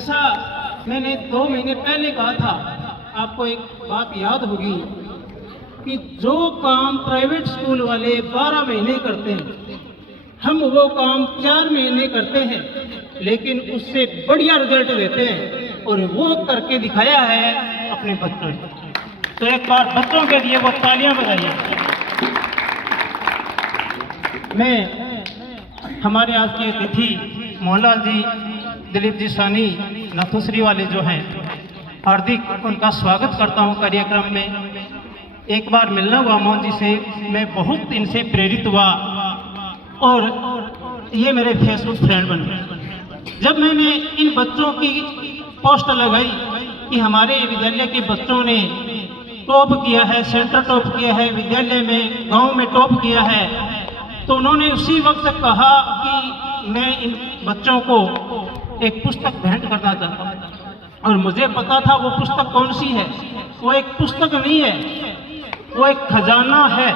जैसा मैंने 2 महीने पहले कहा था, आपको एक बात याद होगी कि जो काम प्राइवेट स्कूल वाले 12 महीने करते हैं, हम वो काम 4 महीने करते हैं, लेकिन उससे बढ़िया रिजल्ट देते हैं और वो करके दिखाया है अपने बच्चों को। तो एक बार बच्चों के लिए वो तालियां बजाइए। मैं हमारे आज के अतिथि मोहनलाल जी, दिलीप जी सानी, नाथुश्री वाले जो हैं, हार्दिक उनका स्वागत करता हूं कार्यक्रम में। एक बार मिलना हुआ मोहन जी से, मैं बहुत इनसे प्रेरित हुआ और ये मेरे फेसबुक फ्रेंड बन गए। जब मैंने इन बच्चों की पोस्ट लगाई कि हमारे विद्यालय के बच्चों ने टॉप किया है, सेंटर टॉप किया है, विद्यालय में गांव में टॉप किया है, तो उन्होंने उसी वक्त कहा कि मैं इन बच्चों को एक पुस्तक भेंट करना चाहता हूँ। और मुझे पता था वो पुस्तक कौन सी है। वो एक पुस्तक नहीं है, वो एक खजाना है,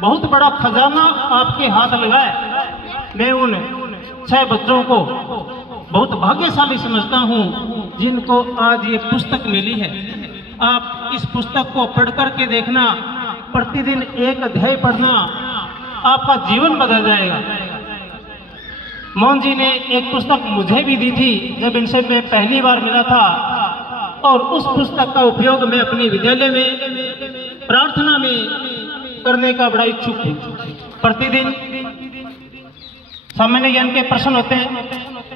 बहुत बड़ा खजाना आपके हाथ लगा है। मैं उन 6 बच्चों को बहुत भाग्यशाली समझता हूँ जिनको आज ये पुस्तक मिली है। आप इस पुस्तक को पढ़ करके देखना, प्रतिदिन एक अध्याय पढ़ना, आपका जीवन बदल जाएगा। मोहन जी ने एक पुस्तक मुझे भी दी थी जब इनसे मैं पहली बार मिला था, और उस पुस्तक का उपयोग मैं अपने विद्यालय में प्रार्थना में करने का बड़ा इच्छुक हूँ। प्रतिदिन सामान्य ज्ञान के प्रश्न होते हैं,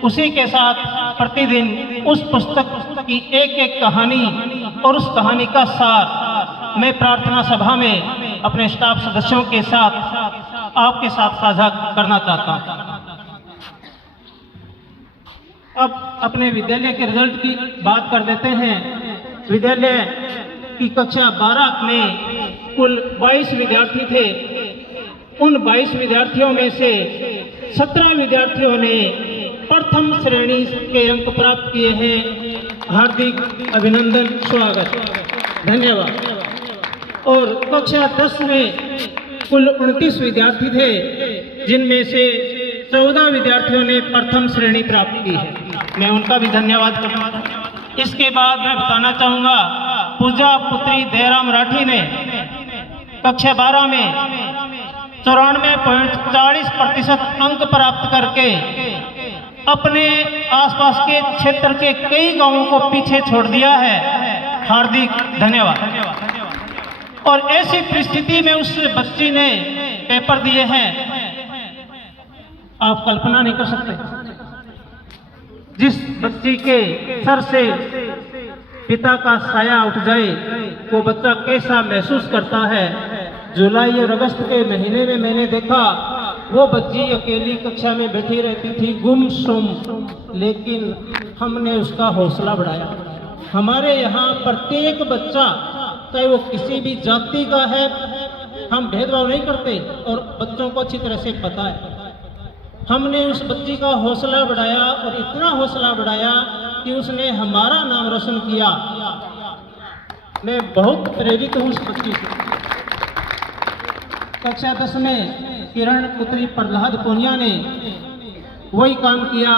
उसी के साथ प्रतिदिन उस पुस्तक की एक कहानी और उस कहानी का सार मैं प्रार्थना सभा में अपने स्टाफ सदस्यों के साथ आपके साथ साझा करना चाहता हूँ। अब अपने विद्यालय के रिजल्ट की बात कर देते हैं। विद्यालय की कक्षा 12 में कुल 22 विद्यार्थी थे। उन 22 विद्यार्थियों में से 17 विद्यार्थियों ने प्रथम श्रेणी के अंक प्राप्त किए हैं। हार्दिक अभिनंदन, स्वागत, धन्यवाद। और कक्षा 10 में कुल 29 विद्यार्थी थे, जिनमें से 14 विद्यार्थियों ने प्रथम श्रेणी प्राप्त की है। मैं उनका भी धन्यवाद करूँगा। इसके बाद मैं बताना चाहूँगा, पूजा पुत्री दयाराम राठी ने कक्षा 12 में 94.40% अंक प्राप्त करके अपने आसपास के क्षेत्र के कई गांवों को पीछे छोड़ दिया है। हार्दिक धन्यवाद। और ऐसी परिस्थिति में उस बच्ची ने पेपर दिए हैं, आप कल्पना नहीं कर सकते। जिस बच्ची के सर से पिता का साया उठ जाए, वो बच्चा कैसा महसूस करता है। जुलाई और अगस्त के महीने में मैंने देखा वो बच्ची अकेली कक्षा में बैठी रहती थी, गुमसुम, लेकिन हमने उसका हौसला बढ़ाया। हमारे यहाँ प्रत्येक बच्चा, चाहे वो किसी भी जाति का है, हम भेदभाव नहीं करते और बच्चों को अच्छी तरह से पता है। हमने उस बच्ची का हौसला बढ़ाया और इतना हौसला बढ़ाया कि उसने हमारा नाम रोशन किया। मैं बहुत प्रेरित हूँ उस बच्ची से। कक्षा 10 में किरण पुत्री प्रहलाद पूनिया ने वही काम किया,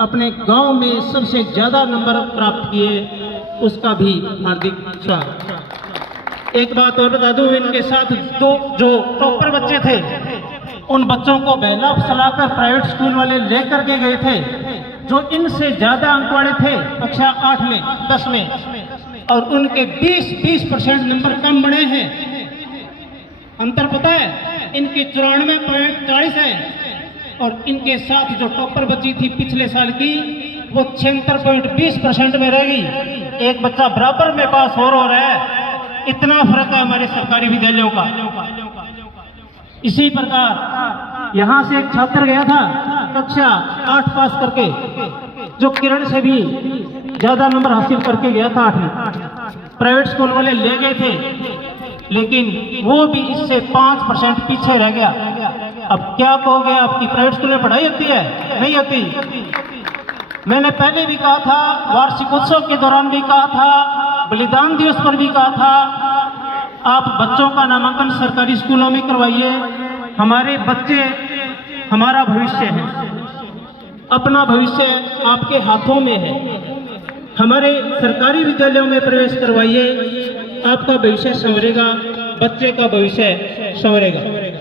अपने गांव में सबसे ज्यादा नंबर प्राप्त किए, उसका भी हार्दिक स्वागत। एक बात और बता दूं, इनके साथ 2 जो टॉपर बच्चे थे, उन बच्चों को बहला फुसलाकर प्राइवेट स्कूल वाले लेकर के गए थे, जो इनसे ज्यादा अंक वाले थे कक्षा 8 में 10 में, और उनके 20% नंबर कम बने हैं। अंतर पता है, इनके 94.40 है और इनके साथ जो टॉपर बच्ची थी पिछले साल की, वो 76.20% में रह गई। एक बच्चा बराबर में पास हो रहा है। इतना फर्क है हमारे सरकारी विद्यालयों का। इसी प्रकार यहाँ से एक छात्र गया था कक्षा 8 पास करके, जो किरण से भी ज्यादा नंबर हासिल करके गया था 8 में। प्राइवेट स्कूल वाले ले गए थे, लेकिन वो भी इससे 5% पीछे रह गया। अब क्या कहोगे, आपकी प्राइवेट स्कूल में पढ़ाई होती है? नहीं होती। मैंने पहले भी कहा था, वार्षिक उत्सव के दौरान भी कहा था, बलिदान दिवस पर भी कहा था, आप बच्चों का नामांकन सरकारी स्कूलों में करवाइए। हमारे बच्चे हमारा भविष्य है। अपना भविष्य आपके हाथों में है। हमारे सरकारी विद्यालयों में प्रवेश करवाइए, आपका भविष्य संवरेगा, बच्चे का भविष्य संवरेगा।